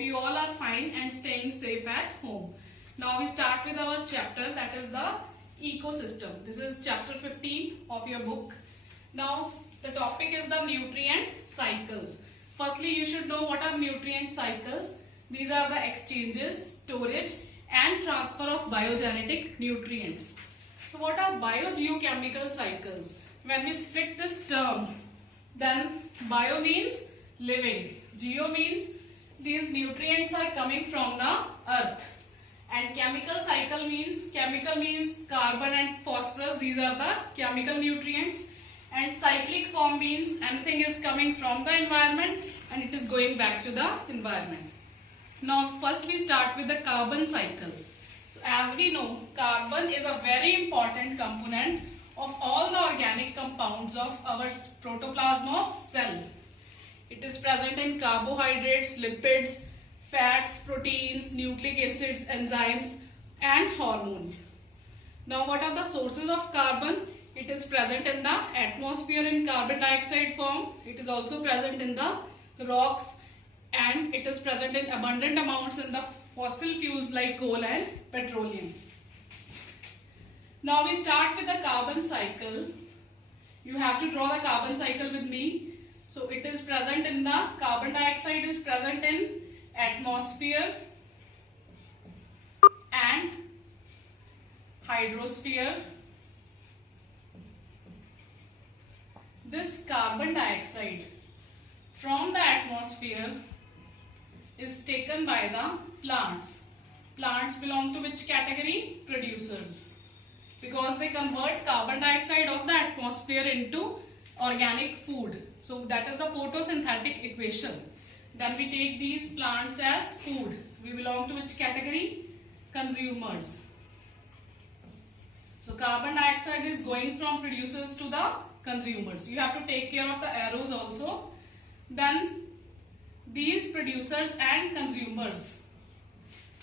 Hope you all are fine and staying safe at home. Now we start with our chapter, that is the ecosystem. This is chapter 15 of your book. Now the topic is the nutrient cycles. Firstly, you should know what are nutrient cycles. These are the exchanges, storage and transfer of biogenetic nutrients. So what are biogeochemical cycles? When we split this term, then bio means living, geo means these nutrients are coming from the earth, and chemical cycle means carbon and phosphorus. These are the chemical nutrients, and cyclic form means anything is coming from the environment and it is going back to the environment. Now first we start with the carbon cycle. So as we know, carbon is a very important component of all the organic compounds of our protoplasm of cell. It is present in carbohydrates, lipids, fats, proteins, nucleic acids, enzymes and hormones. Now what are the sources of carbon? It is present in the atmosphere in carbon dioxide form. It is also present in the rocks, and it is present in abundant amounts in the fossil fuels like coal and petroleum. Now we start with the carbon cycle. You have to draw the carbon cycle with me. So it is present in the carbon dioxide is present in atmosphere and hydrosphere. This carbon dioxide from the atmosphere is taken by the plants. Plants belong to which category? Producers. Because they convert carbon dioxide of the atmosphere into organic food. So that is the photosynthetic equation. Then we take these plants as food. We belong to which category? Consumers. So carbon dioxide is going from producers to the consumers. You have to take care of the arrows also. Then these producers and consumers,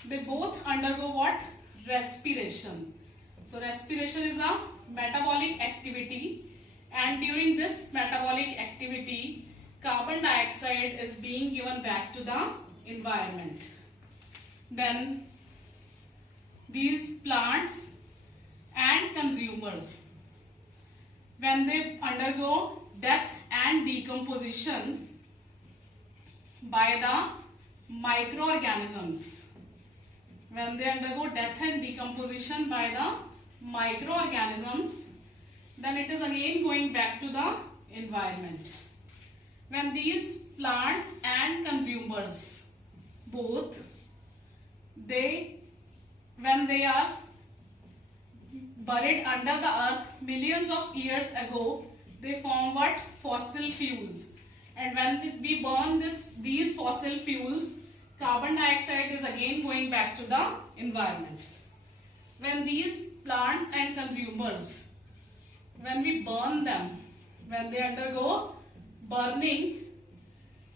they both undergo what? Respiration. So respiration is a metabolic activity, and during this metabolic activity, carbon dioxide is being given back to the environment. Then these plants and consumers, when they undergo death and decomposition by the microorganisms, when they undergo death and decomposition by the microorganisms, then it is again going back to the environment. When these plants and consumers both, when they are buried under the earth millions of years ago, they form what? Fossil fuels. And when we burn these fossil fuels, carbon dioxide is again going back to the environment. When these plants and consumers, when we burn them, when they undergo burning,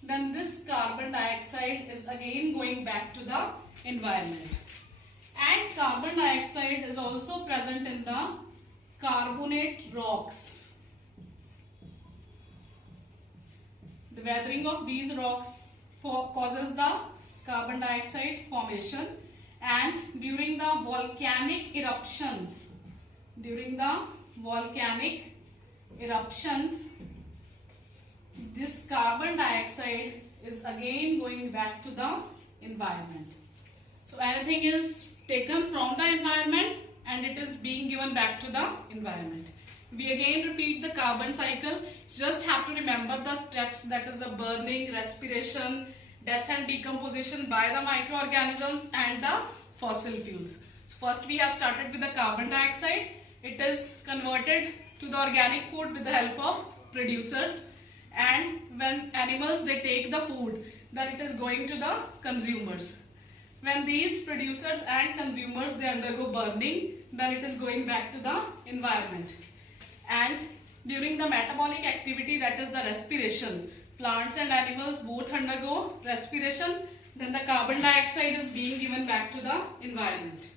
then this carbon dioxide is again going back to the environment. And carbon dioxide is also present in the carbonate rocks. The weathering of these rocks causes the carbon dioxide formation, and during the volcanic eruptions, this carbon dioxide is again going back to the environment. So anything is taken from the environment and it is being given back to the environment. We again repeat the carbon cycle. Just have to remember the steps, that is the burning, respiration, death and decomposition by the microorganisms and the fossil fuels. So first we have started with the carbon dioxide. It is converted to the organic food with the help of producers, and when animals they take the food, then it is going to the consumers. When these producers and consumers they undergo burning, then it is going back to the environment. And during the metabolic activity, that is the respiration, plants and animals both undergo respiration, then the carbon dioxide is being given back to the environment.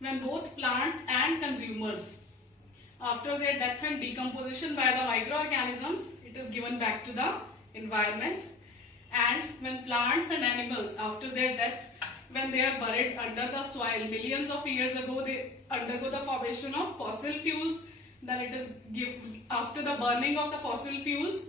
When both plants and consumers, after their death and decomposition by the microorganisms, it is given back to the environment. And when plants and animals, after their death, when they are buried under the soil, millions of years ago, they undergo the formation of fossil fuels. Then it is after the burning of the fossil fuels,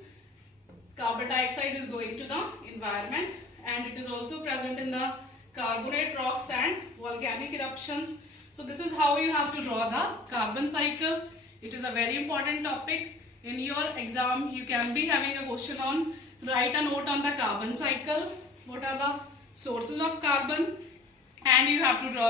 carbon dioxide is going to the environment, and it is also present in the carbonate rocks and volcanic eruptions. So this is how you have to draw the carbon cycle. It is a very important topic. In your exam, you can be having a question on write a note on the carbon cycle. What are the sources of carbon? And you have to draw